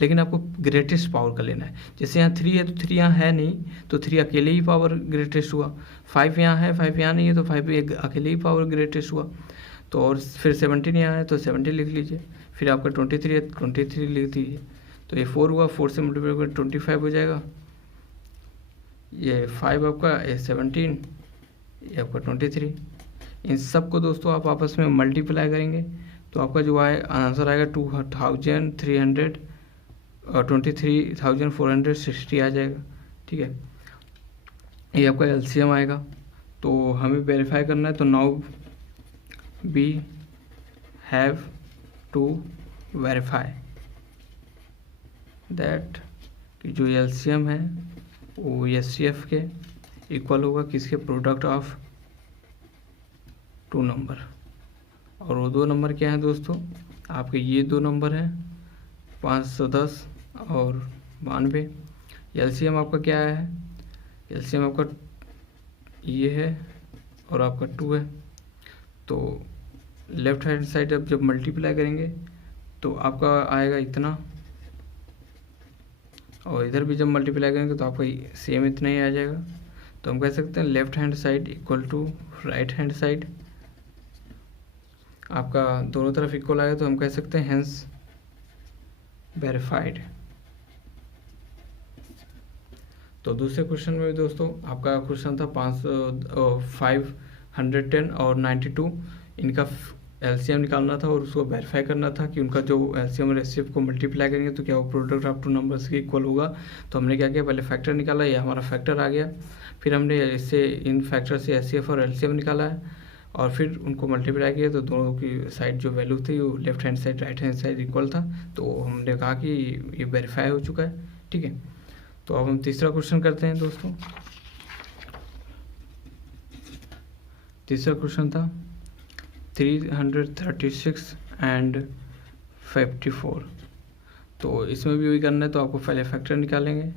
लेकिन आपको ग्रेटेस्ट पावर का लेना है। जैसे यहाँ 3 है तो 3 यहाँ है नहीं, तो 3 अकेले ही पावर ग्रेटेस्ट हुआ। 5 यहाँ है, 5 यहाँ नहीं है तो 5 एक अकेले ही पावर ग्रेटेस्ट हुआ। तो और फिर 17 यहाँ है तो 17 लिख लीजिए। फिर आपका 23 है, 23 लिख दीजिए। तो ये 4 हुआ, 4 से मल्टीप्लाई कर 25 हो जाएगा। ये 5 आपका, ये 17, ये आपका 23। इन सब को दोस्तों आप आपस में मल्टीप्लाई करेंगे तो आपका जो आए आंसर आएगा 23,460 आ जाएगा, ठीक है। ये आपका एलसीएम आएगा। तो हमें वेरीफाई करना है, तो now we have to verify that कि जो एलसीएम है वो एचसीएफ के इक्वल होगा किसके, प्रोडक्ट ऑफ 2 नंबर। और वो 2 नंबर क्या है दोस्तों, आपके ये 2 नंबर हैं 510 और 92। एलसीएम आपका क्या है, एलसीएम आपका ये है और आपका 2 है। तो लेफ्ट हैंड साइड अब जब मल्टीप्लाई करेंगे तो आपका आएगा इतना, और इधर भी जब मल्टीप्लाई करेंगे तो आपका सेम इतना ही आ जाएगा। तो हम कह सकते हैं left hand side equal to right hand side, आपका दोनों तरफ इक्वल आएगा तो हम कह सकते हैं हेंस वेरीफाइड। तो दूसरे क्वेश्चन में भी दोस्तों आपका क्वेश्चन था 510 और 92, इनका एलसीएम निकालना था और उसको वेरीफाई करना था कि उनका जो एलसीएम और एचसीएफ को मल्टीप्लाई करेंगे तो क्या वो प्रोडक्ट ऑफ 2 नंबर्स के इक्वल होगा। तो हमने क्या किया, पहले फैक्टर निकाला, ये हमारा फैक्टर आ गया। फिर हमने इससे इन फैक्टर से एचसीएफ और एलसीएम निकाला है और फिर उनको मल्टीप्लाई किया तो दोनों की साइड जो वैल्यू थी वो left hand side right hand side equal था। तो हमने कहा कि ये वेरीफाई हो चुका है, ठीक है। तो अब हम तीसरा क्वेश्चन करते हैं दोस्तों। तीसरा क्वेश्चन था 336 एंड 54। तो इसमें भी वही करना है, तो आपको पहले फैक्टर निकालेंगे,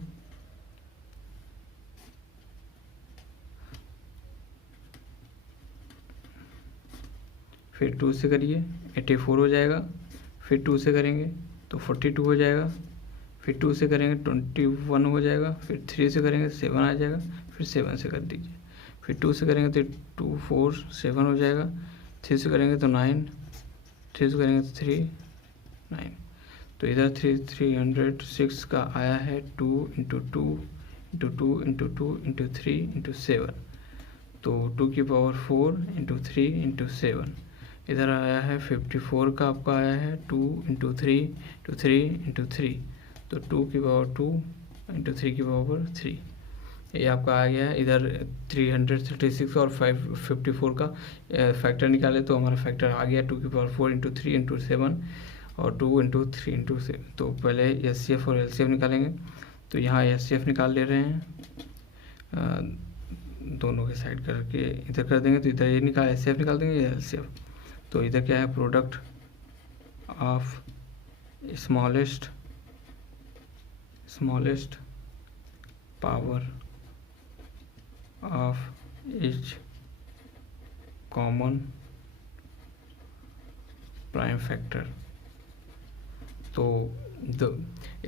फिर 2 से करिए 84 हो जाएगा, फिर 2 से करेंगे तो 42 हो जाएगा, फिर 2 से करेंगे 21 हो जाएगा, फिर 3 से करेंगे 7 आ जाएगा, फिर 7 से कर दीजिए, फिर 2 से करेंगे तो 2 4 7 हो जाएगा, 3 से करेंगे तो 9, 3 से करेंगे तो 3 9। तो इधर 306 का आया है 2 into 2 into 2 into 2 into 3 into 7, तो 2 की पावर 4 इंटू 3 इंटू 7। इधर आया है 54 का आपका आया है 2 इंटू 3 इंटू 3 इंटू 3, तो 2 की पावर 2 इंटू 3 की पावर 3, ये आपका आ गया है। इधर 336 और 554 का फैक्टर निकाले तो हमारा फैक्टर आ गया 2 की पावर 4 इंटू 3 इंटू 7 और 2 इंटू 3 इंटू 7। तो पहले एचसीएफ और एलसीएफ निकालेंगे, तो यहाँ एचसीएफ निकाल ले रहे हैं, दोनों के साइड करके इधर कर देंगे, तो इधर ये निकाल एचसीएफ निकाल देंगे, ये एलसीएफ। तो इधर क्या है, product of smallest power of each common prime factor. तो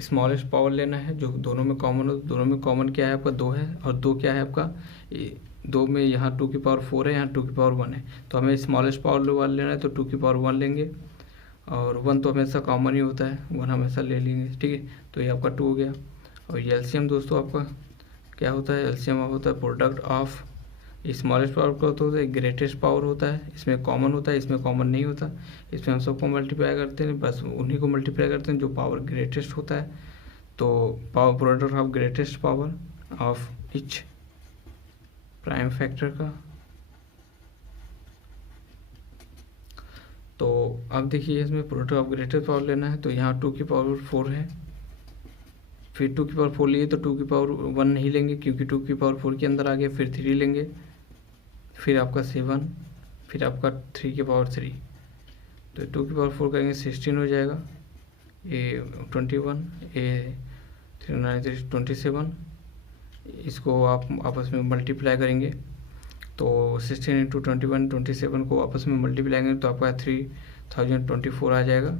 स्मॉलेस्ट पावर लेना है जो दोनों में कॉमन हो। दोनों में कॉमन क्या है आपका 2 है, और 2 क्या है आपका 2 में यहाँ 2 की पावर 4 है, यहाँ 2 की पावर 1 है। तो हमें स्मॉलेस्ट पावर वाला लेना है तो 2 की पावर 1 लेंगे, और 1 तो हमेशा कॉमन ही होता है, 1 हमेशा ले लेंगे, ठीक है। तो ये आपका 2 हो गया। और ये एलसीएम दोस्तों आपका क्या होता है, एलसीएम होता है प्रोडक्ट ऑफ स्मॉलेस्ट पावर का तो होता है ग्रेटेस्ट पावर होता है, इसमें कॉमन होता है, इसमें कॉमन नहीं होता। इसमें हम सबको मल्टीप्लाई करते हैं, बस उन्हीं को मल्टीप्लाई करते हैं जो पावर ग्रेटेस्ट होता है। तो power product of greatest power of each prime factor का। तो अब देखिए इसमें प्रोडक्ट ऑफ ग्रेटेस्ट पावर लेना है तो यहाँ 2 की पावर 4 है, फिर 2 की पावर 4 लिए तो 2 की पावर 1 नहीं लेंगे क्योंकि 2 की पावर 4 के अंदर आ गया, फिर 3 लेंगे, फिर आपका 7, फिर आपका 3 की पावर 3। तो 2 की पावर 4 करेंगे 16 हो जाएगा, ये 21, ये 3 9 27। इसको आप आपस में मल्टीप्लाई करेंगे तो 16 इंटू 21 27 को आपस में मल्टीप्लाई करेंगे तो आपका 3024 आ जाएगा।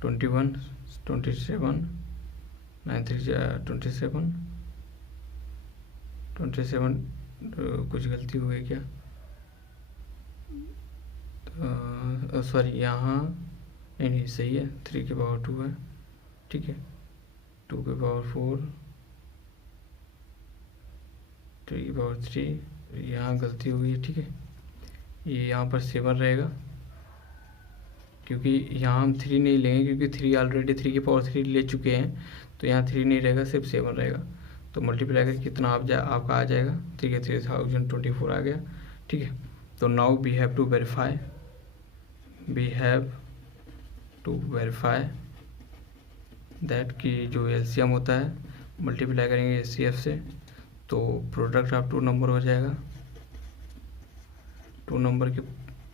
ट्वेंटी 27 9 3 27 27 कुछ गलती हो गई क्या, सॉरी यहाँ नहीं सही है, 3 की पावर 2 है, ठीक है। 2 की पावर 4, 3 की पावर 3, यहाँ गलती हो गई है, ठीक है। ये यहाँ पर 7 रहेगा क्योंकि यहाँ हम 3 नहीं लेंगे क्योंकि 3 ऑलरेडी 3 की पावर 3 ले चुके हैं, तो यहाँ 3 नहीं रहेगा, सिर्फ 7 रहेगा। तो मल्टीप्लाई करके कितना आपका आ जाएगा, ठीक है, 3024 आ गया, ठीक है। तो now we have to verify that कि जो एलसीएम होता है मल्टीप्लाई करेंगे एचसीएफ से तो प्रोडक्ट ऑफ 2 नंबर हो जाएगा, 2 नंबर के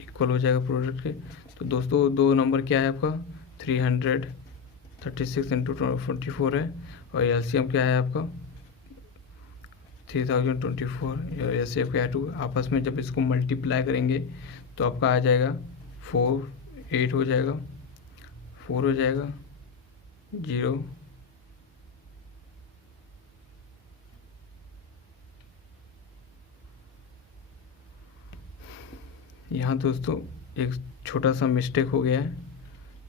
इक्वल हो जाएगा प्रोडक्ट के। तो दोस्तों 2 नंबर क्या है आपका 336 इंटू 24 है, और एलसीएम क्या है आपका 3024, और एचसीएफ क्या है 2। आपस में जब इसको मल्टीप्लाई करेंगे तो आपका आ जाएगा 4 8 हो जाएगा, 4 हो जाएगा 0 यहाँ दोस्तों एक छोटा सा मिस्टेक हो गया है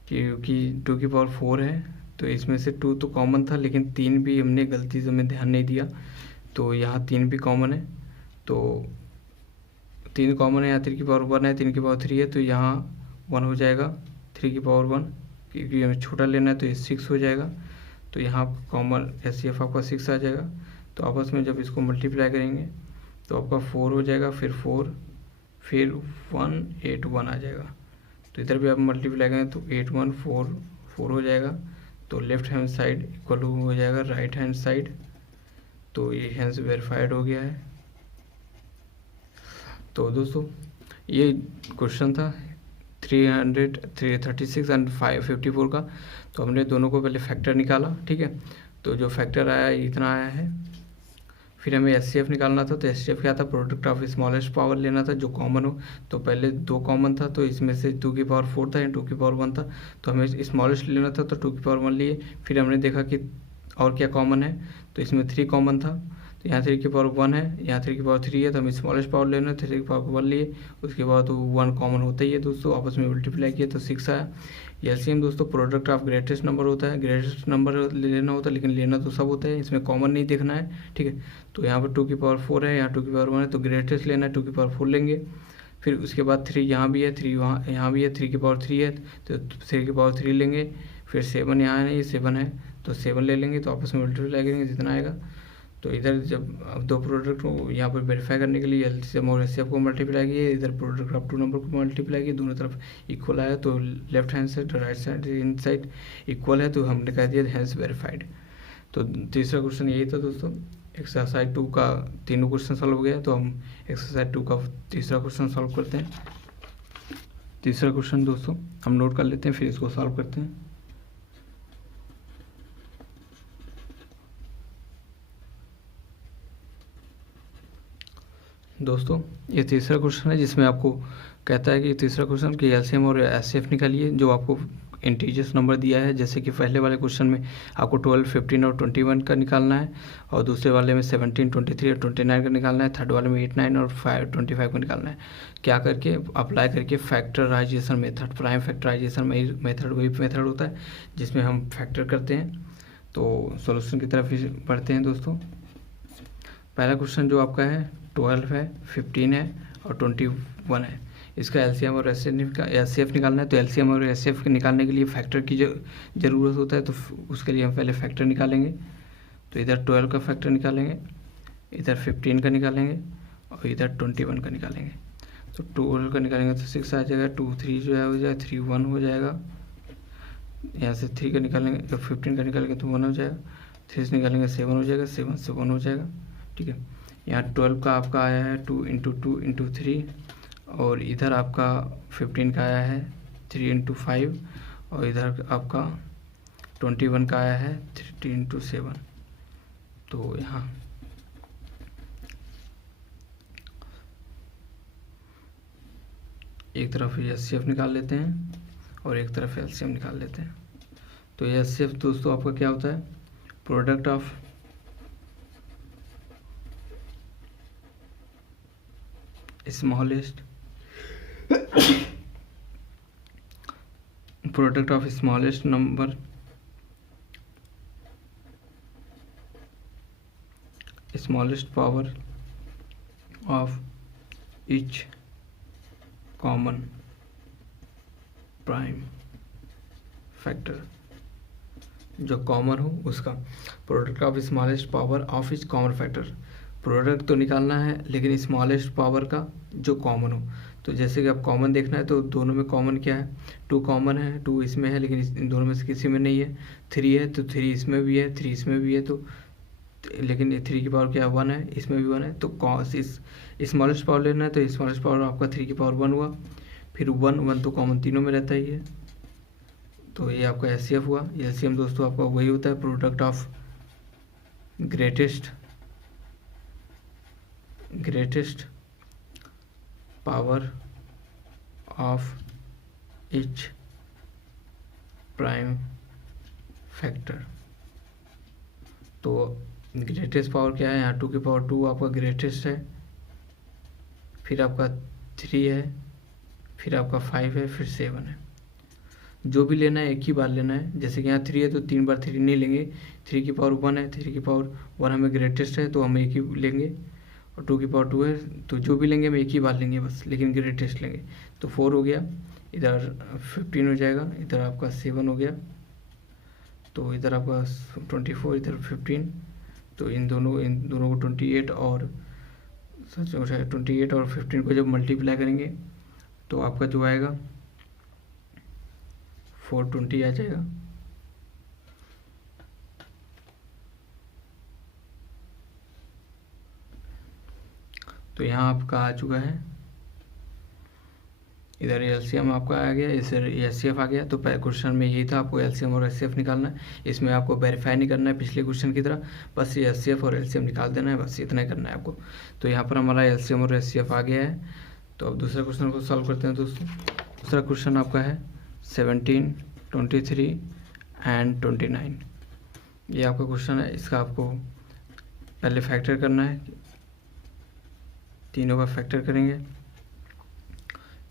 क्योंकि 2 की पावर 4 है तो इसमें से 2 तो कॉमन था, लेकिन 3 भी हमने गलती से में ध्यान नहीं दिया, तो यहाँ 3 भी कॉमन है। तो 3 कॉमन है, यहाँ 3 की पावर 1 है, 3 की पावर 3 है, तो यहाँ 1 हो जाएगा 3 की पावर 1, क्योंकि हमें छोटा लेना है तो ये 6 हो जाएगा। तो यहाँ कॉमन एचसीएफ आपका 6 आ जाएगा। तो आपस में जब इसको मल्टीप्लाई करेंगे तो आपका 4 हो जाएगा, फिर 4, फिर 1 8 1 आ जाएगा। तो इधर भी आप मल्टीप्लाई करें तो 8 1 4 4 हो जाएगा। तो लेफ्ट हैंड साइड इक्वल हो जाएगा राइट हैंड साइड। तो ये हैंस वेरीफाइड हो गया है। तो दोस्तों ये क्वेश्चन था 336 एंड 554 का। तो हमने दोनों को पहले फैक्टर निकाला, ठीक है। तो जो फैक्टर आया इतना आया है। फिर हमें एचसीएफ निकालना था, तो एचसीएफ क्या था प्रोडक्ट ऑफ स्मॉलेस्ट पावर लेना था जो कॉमन हो। तो पहले 2 कॉमन था तो इसमें से 2 की पावर 4 था या 2 की पावर 1 था, तो हमें स्मॉलेस्ट लेना था तो 2 की पावर 1 लिए। फिर हमने देखा कि और क्या कॉमन है, तो इसमें 3 कॉमन था, तो यहाँ 3 की पावर 1 है, यहाँ 3 की पावर 3 है, तो हमें स्मॉलेस्ट पावर लेना है, 3 की पावर 1 लिए। उसके बाद 1 कॉमन होता ही है दोस्तों, आपस में मल्टीप्लाई किया तो 6 आया। एलसीएम दोस्तों प्रोडक्ट ऑफ ग्रेटेस्ट नंबर होता है, ग्रेटेस्ट नंबर लेना होता है, लेकिन लेना तो सब होता है, इसमें कॉमन नहीं देखना है, ठीक है। तो यहाँ पर 2 की पावर 4 है, यहाँ 2 की पावर 1 है, तो ग्रेटेस्ट लेना है 2 की पावर 4 लेंगे। फिर उसके बाद 3 यहाँ भी है, 3 वहाँ यहाँ भी है, 3 की पावर 3 है तो 3 की पावर 3 लेंगे। फिर 7 यहाँ है, ये 7 है तो 7 ले लेंगे, तो आपस में मल्टीप्लाई करेंगे जितना आएगा। तो इधर जब अब 2 प्रोडक्ट को यहाँ पर वेरीफाई करने के लिए एलसीएम और एचसीएफ को मल्टीप्लाई किए, इधर प्रोडक्ट ऑफ 2 नंबर को मल्टीप्लाई किए, दोनों तरफ इक्वल आया। तो left hand side right side इन साइड इक्वल है, तो हमने कह दिया हैंस वेरीफाइड। तो तीसरा क्वेश्चन यही था दोस्तों। एक्सरसाइज 2 का तीनों क्वेश्चन सॉल्व हो गया, तो हम एक्सरसाइज 2 का तीसरा क्वेश्चन सॉल्व करते हैं। तीसरा क्वेश्चन दोस्तों हम नोट कर लेते हैं, फिर इसको सॉल्व करते हैं। दोस्तों ये तीसरा क्वेश्चन है जिसमें आपको कहता है कि तीसरा क्वेश्चन कि एलसीएम और एचसीएफ निकालिए, जो आपको इंटीजर्स नंबर दिया है। जैसे कि पहले वाले क्वेश्चन में आपको 12, 15 और 21 का निकालना है, और दूसरे वाले में 17, 23 और 29 का निकालना है, थर्ड वाले में 8, 9 और 25 का निकालना है। क्या करके अप्लाई करके factorization method, prime factorization method वही मेथड होता है जिसमें हम फैक्टर करते हैं। तो सॉल्यूशन की तरफ ही बढ़ते हैं दोस्तों। पहला क्वेश्चन जो आपका है 12 है, 15 है और 21 है। इसका एलसीएम और एचसीएफ निकालना है। तो एलसीएम और एचसीएफ निकालने के लिए फैक्टर की ज़रूरत होता है, तो उसके लिए हम पहले फैक्टर निकालेंगे। तो इधर 12 का फैक्टर निकालेंगे, इधर 15 का निकालेंगे और इधर 21 का निकालेंगे। तो 12 का निकालेंगे तो 6 आ जाएगा, 2, 3 जो है हो जाएगा, 3, 1 हो जाएगा। यहाँ से 3 का निकालेंगे तो 15 का निकालेंगे तो 1 हो जाएगा, 3 से निकालेंगे 7 हो जाएगा, 7 से 1 हो जाएगा। ठीक है, यहाँ 12 का आपका आया है 2 × 2 × 3, और इधर आपका 15 का आया है 3 × 5, और इधर आपका 21 का आया है 3 × 7। तो यहाँ एक तरफ एचसीएफ निकाल लेते हैं और एक तरफ एलसीएम निकाल लेते हैं। तो एचसीएफ दोस्तों आपका क्या होता है, product of smallest number smallest power of each common prime factor, जो कॉमन हो उसका product of smallest power of each common factor. Product तो निकालना है लेकिन स्मॉलेस्ट पावर का जो कॉमन हो। तो जैसे कि आप कॉमन देखना है तो दोनों में कॉमन क्या है, 2 कॉमन है, 2 इसमें है लेकिन इन दोनों में से किसी में नहीं है। 3 है तो 3 इसमें भी है, 3 इसमें भी है, तो लेकिन 3 की पावर क्या है, 1 है, इसमें भी 1 है। तो स्मॉलेस्ट पावर लेना है तो स्मॉलेस्ट पावर आपका 3 की पावर 1 हुआ, फिर 1 तो कॉमन तीनों में रहता ही है। तो ये आपका एचसीएफ हुआ। एलसीएम दोस्तों आपका वही होता है, product of greatest power of each prime factor. तो ग्रेटेस्ट पावर क्या है, यहाँ 2 की पावर 2 आपका ग्रेटेस्ट है, फिर आपका 3 है, फिर आपका 5 है, फिर 7 है। जो भी लेना है एक ही बार लेना है। जैसे कि यहाँ 3 है तो 3 बार 3 नहीं लेंगे, 3 की पावर 1 है, 3 की पावर 1 हमें ग्रेटेस्ट है तो हम एक ही लेंगे, और 2 की पावर 2 है तो जो भी लेंगे हम एक ही बार लेंगे बस, लेकिन ग्रेटेस्ट लेंगे। तो 4 हो गया, इधर 15 हो जाएगा, इधर आपका 7 हो गया, तो इधर आपका 24, इधर 15। तो इन दोनों को 28 और 15 को जब मल्टीप्लाई करेंगे तो आपका जो आएगा 420 आ जाएगा। तो यहाँ आपका आ चुका है, इधर एलसीएम आपका आ गया, इधर एचसीएफ आ गया। तो क्वेश्चन में यही था, आपको एलसीएम और एचसीएफ निकालना है। इसमें आपको वेरीफाई नहीं करना है पिछले क्वेश्चन की तरह, बस ये एचसीएफ और एलसीएम निकाल देना है, बस इतना ही करना है आपको। तो यहाँ पर हमारा एलसीएम और एचसीएफ आ गया है। तो अब दूसरे क्वेश्चन को सॉल्व करते हैं दोस्तों। दूसरा क्वेश्चन आपका है 17, 23 एंड 29। ये आपका क्वेश्चन है। इसका आपको पहले फैक्टर करना है, तीनों का फैक्टर करेंगे।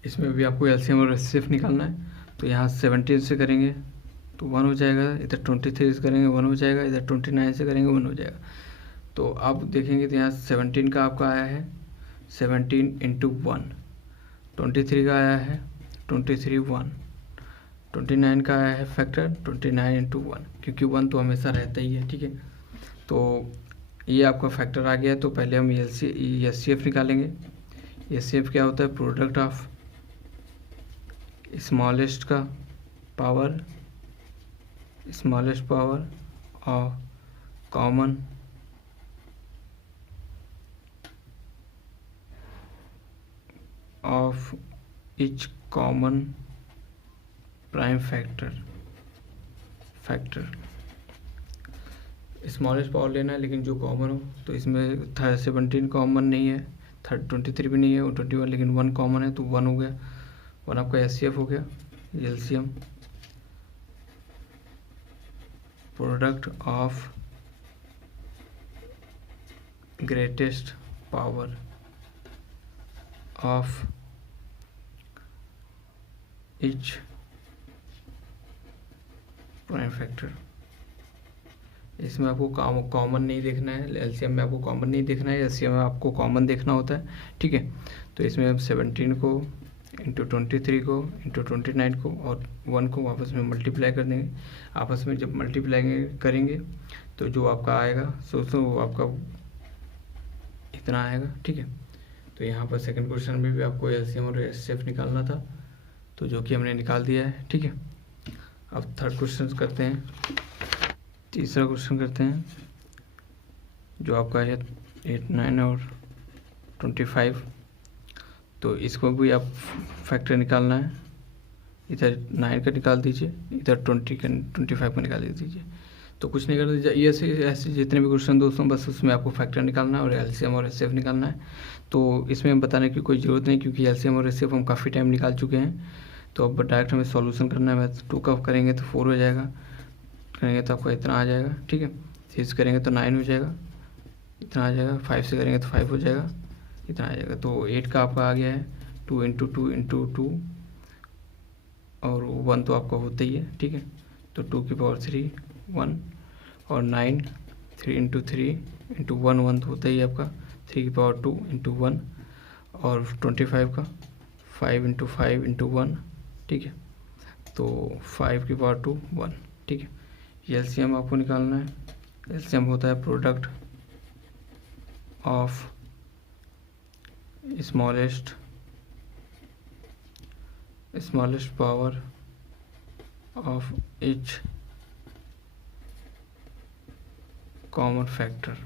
इसमें भी आपको एलसीएम और एचसीएफ निकालना है। तो यहाँ 17 से करेंगे तो 1 हो जाएगा, इधर 23 से करेंगे 1 हो जाएगा, इधर 29 से करेंगे 1 हो जाएगा। तो आप देखेंगे तो यहाँ 17 का आपका आया है 17 × 1, 23 का आया है 23 1, 29 का आया है फैक्टर 29 × 1, क्योंकि 1 तो हमेशा रहता ही है। ठीक है, तो ये आपका फैक्टर आ गया। तो पहले हम एचसीएफ निकालेंगे। एचसीएफ क्या होता है, product of smallest power of common of each common prime factor. Smallest power लेना है लेकिन जो कॉमन हो। तो इसमें 17 कॉमन नहीं है, 23 भी नहीं है, 21, लेकिन 1 कॉमन है तो 1 हो गया। 1 आपका एचसीएफ हो गया। LCM product of greatest power of each prime factor. इसमें आपको कॉमन नहीं देखना है, एलसीएम में आपको कॉमन नहीं देखना है, एलसीएम में आपको कॉमन देखना होता है, ठीक है। तो इसमें आप 17 को इंटू 23 को इंटू 29 को और 1 को आपस में मल्टीप्लाई कर देंगे। आपस में जब मल्टीप्लाई करेंगे तो जो आपका आएगा सोचो वो आपका इतना आएगा, ठीक है। तो यहाँ पर सेकंड क्वेश्चन में भी आपको एलसीएम और एचसीएफ निकालना था, तो जो कि हमने निकाल दिया है, ठीक है। अब थर्ड क्वेश्चन करते हैं, तीसरा क्वेश्चन करते हैं जो आपका है 8, 9 और 25। तो इसको भी आप फैक्टर निकालना है, इधर 9 का निकाल दीजिए, इधर 25 का निकाल दीजिए। तो कुछ नहीं करना, ये ऐसे जितने भी क्वेश्चन दोस्तों बस उसमें आपको फैक्टर निकालना है और एलसीएम और एचसीएफ निकालना है। तो इसमें बताने की कोई ज़रूरत नहीं क्योंकि एलसीएम और एचसीएफ हम काफ़ी टाइम निकाल चुके हैं। तो अब डायरेक्ट हमें सॉल्यूशन करना है। मैथ 2 का करेंगे तो 4 हो जाएगा, करेंगे तो आपको इतना आ जाएगा, ठीक है। 6 करेंगे तो 9 हो जाएगा, इतना आ जाएगा। 5 से करेंगे तो 5 हो जाएगा, इतना आ जाएगा। तो 8 का आपका आ गया है 2 इंटू 2 इंटू 2 और 1 तो आपका होता ही है, ठीक है। तो 2 की पावर 3 1 और 9 3 इंटू 3 इंटू 1 तो होता ही है आपका 3 की पावर 2 इंटू 1 और 25 का 5 इंटू 5 इंटू 1, ठीक है। तो 5 की पावर 2 1, ठीक है। एलसीएम आपको निकालना है। एलसीएम होता है product of smallest power of each common factor.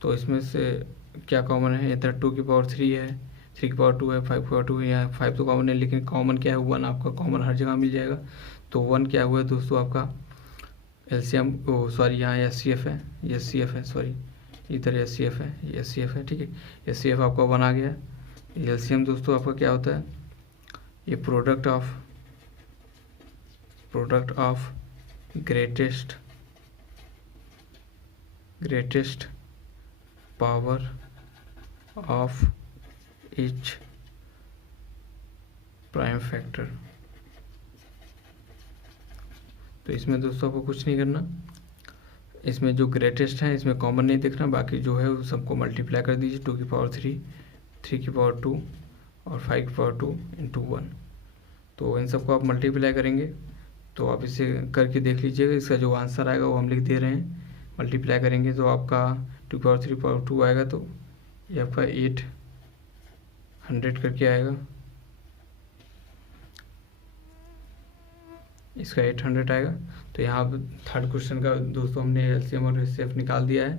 तो इसमें से क्या कॉमन है, इधर 2 की पावर 3 है, 3 की पावर 2 है, 5 की पावर 2 है, यहाँ 5 तो कॉमन है लेकिन कॉमन क्या है 1 आपका कॉमन हर जगह मिल जाएगा। तो 1 क्या हुआ है दोस्तों आपका एलसीएम, सॉरी यहाँ एचसीएफ है, एचसीएफ है, सॉरी इधर एचसीएफ है, ये एचसीएफ है, ठीक है। एचसीएफ आपका 1 आ गया। एलसीएम दोस्तों आपका क्या होता है, ये product of greatest power of each prime factor. तो इसमें दोस्तों आपको कुछ नहीं करना, इसमें जो ग्रेटेस्ट है इसमें कॉमन नहीं देखना, बाकी जो है वो सबको मल्टीप्लाई कर दीजिए। 2 की पावर 3 3 की पावर 2 और 5 की पावर 2 इंटू 1। तो इन सबको आप मल्टीप्लाई करेंगे तो आप इसे करके देख लीजिएगा, इसका जो आंसर आएगा वो हम लिख दे रहे हैं। मल्टीप्लाई करेंगे तो आपका 2 की पावर 3 पावर 2 आएगा, तो ये आपका 800 करके आएगा, इसका 800 आएगा। तो यहाँ थर्ड क्वेश्चन का दोस्तों हमने एलसीएम और एचसीएफ निकाल दिया है।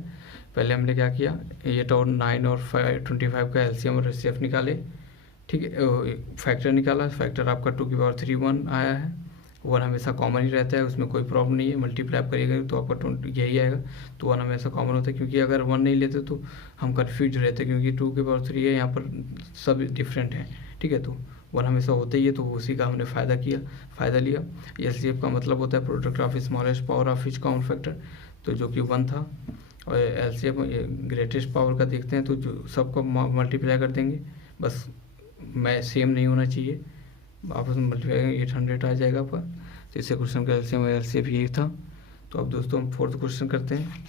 पहले हमने क्या किया, 8 और 9 और 25 का एलसीएम और एचसीएफ निकाले, ठीक है। फैक्टर निकाला, फैक्टर आपका 2 की पावर 3 1 आया है। 1 हमेशा कॉमन ही रहता है, उसमें कोई प्रॉब्लम नहीं है। मल्टीप्लाई करिएगा तो आपका यही आएगा। तो 1 हमेशा कॉमन होता है, क्योंकि अगर 1 नहीं लेते तो हम कन्फ्यूज रहते, क्योंकि 2 की पावर 3 है, यहाँ पर सब डिफरेंट है, ठीक है। तो 1 हमेशा होता ही है, तो उसी का हमने फ़ायदा लिया। एलसीएफ का मतलब होता है product of smallest power of each common factor, तो जो कि 1 था। और एलसीएफ ग्रेटेस्ट पावर का देखते हैं तो जो सबको मल्टीप्लाई कर देंगे, बस मैं सेम नहीं होना चाहिए, आपस में मल्टीप्लाई 800 आ जाएगा आपका। तो इससे क्वेश्चन का एलसीएम और एलसीएफ यही था। तो अब दोस्तों हम फोर्थ क्वेश्चन करते हैं,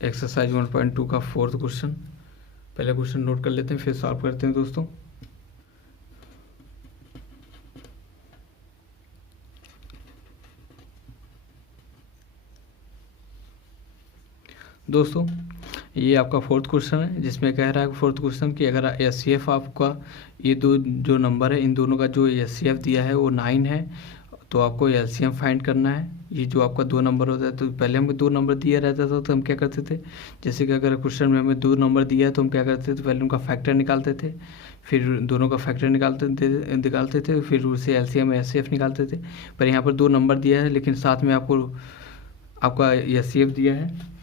एक्सरसाइज 1.2 का फोर्थ क्वेश्चन। पहले क्वेश्चन नोट कर लेते हैं फिर सॉल्व करते हैं दोस्तों। दोस्तों ये आपका फोर्थ क्वेश्चन है, जिसमें कह रहा है फोर्थ क्वेश्चन कि अगर एचसीएफ आपका ये दो जो नंबर है इन दोनों का जो एचसीएफ दिया है वो 9 है, तो आपको एलसीएम फाइंड करना है। ये जो आपका 2 नंबर होता है, तो पहले हमें 2 नंबर दिया रहता था तो हम क्या करते थे, जैसे कि अगर क्वेश्चन में हमें 2 नंबर दिया है तो हम क्या करते थे, पहले उनका फैक्टर निकालते थे, फिर दोनों का फैक्टर निकालते थे, फिर उसे एलसीएम एचसीएफ निकालते थे। पर यहाँ पर 2 नंबर दिया है लेकिन साथ में आपका एचसीएफ दिया है।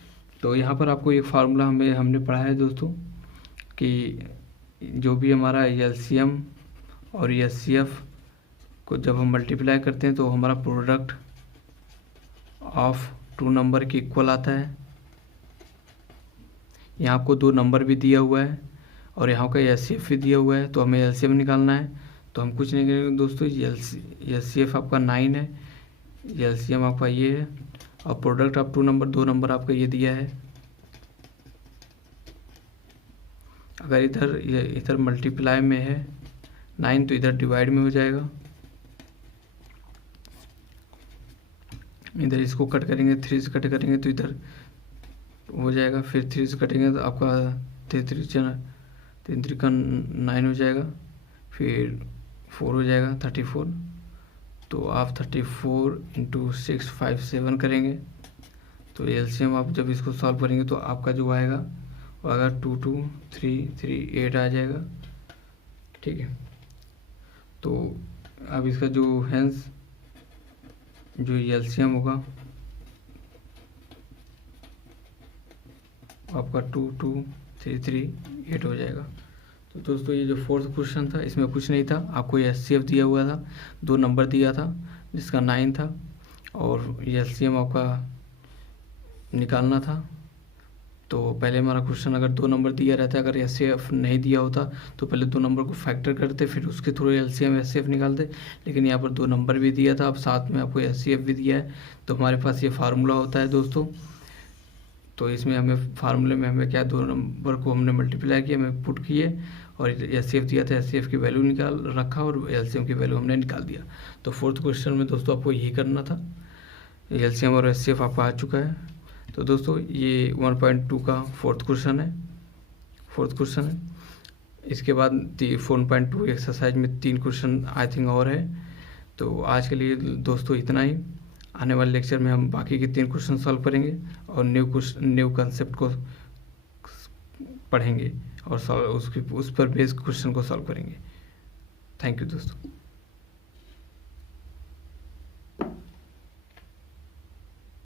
तो यहाँ पर आपको एक फार्मूला हमने पढ़ा है दोस्तों, कि जो भी हमारा एलसीएम और एचसीएफ को जब हम मल्टीप्लाई करते हैं तो हमारा प्रोडक्ट ऑफ टू नंबर के इक्वल आता है। यहाँ आपको दो नंबर भी दिया हुआ है और यहाँ का एचसीएफ भी दिया हुआ है, तो हमें एलसीएम निकालना है। तो हम कुछ नहीं करेंगे दोस्तों, एचसीएफ आपका 9 है, एलसीएम आपका ये है और प्रोडक्ट ऑफ टू नंबर, दो नंबर आपका ये दिया है। अगर इधर मल्टीप्लाई में है 9 तो इधर डिवाइड में हो जाएगा। इधर इसको कट करेंगे, 3 से कट करेंगे तो इधर हो जाएगा, फिर 3 से कटेंगे तो आपका 3 का 9 हो जाएगा, फिर 4 हो जाएगा 34। तो आप 34 × 6 5 7 करेंगे तो एलसीएम आप जब इसको सॉल्व करेंगे तो आपका जो आएगा वो आएगा 2 2 3 3 8 आ जाएगा। ठीक है, तो अब इसका जो हैंस जो एलसीएम होगा आपका 2 2 3 3 8 हो जाएगा। तो दोस्तों ये जो फोर्थ क्वेश्चन था इसमें कुछ नहीं था, आपको एचसीएफ दिया हुआ था, दो नंबर दिया था जिसका 9 था और एलसीएम आपका निकालना था। तो पहले हमारा क्वेश्चन अगर दो नंबर दिया रहता, अगर एचसीएफ नहीं दिया होता तो पहले दो नंबर को फैक्टर करते, फिर उसके थ्रू एलसीएम एचसीएफ निकालते, लेकिन यहाँ पर दो नंबर भी दिया था, अब साथ में आपको एचसीएफ भी दिया है। तो हमारे पास ये फार्मूला होता है दोस्तों। तो इसमें हमें फार्मूले में हमें क्या, दो नंबर को हमने मल्टीप्लाई किया, हमें पुट किए और एचसीएफ दिया था, एचसीएफ की वैल्यू निकाल रखा और एलसीएम की वैल्यू हमने निकाल दिया। तो फोर्थ क्वेश्चन में दोस्तों आपको यही करना था। एलसीएम और एचसीएफ आपका आ चुका है। तो दोस्तों ये 1.2 का फोर्थ क्वेश्चन है। इसके बाद 4.2 एक्सरसाइज में 3 क्वेश्चन आई थिंक और है। तो आज के लिए दोस्तों इतना ही। आने वाले लेक्चर में हम बाकी के 3 क्वेश्चन सॉल्व करेंगे और न्यू कंसेप्ट को पढ़ेंगे और उस पर बेस्ड क्वेश्चन को सॉल्व करेंगे। थैंक यू दोस्तों।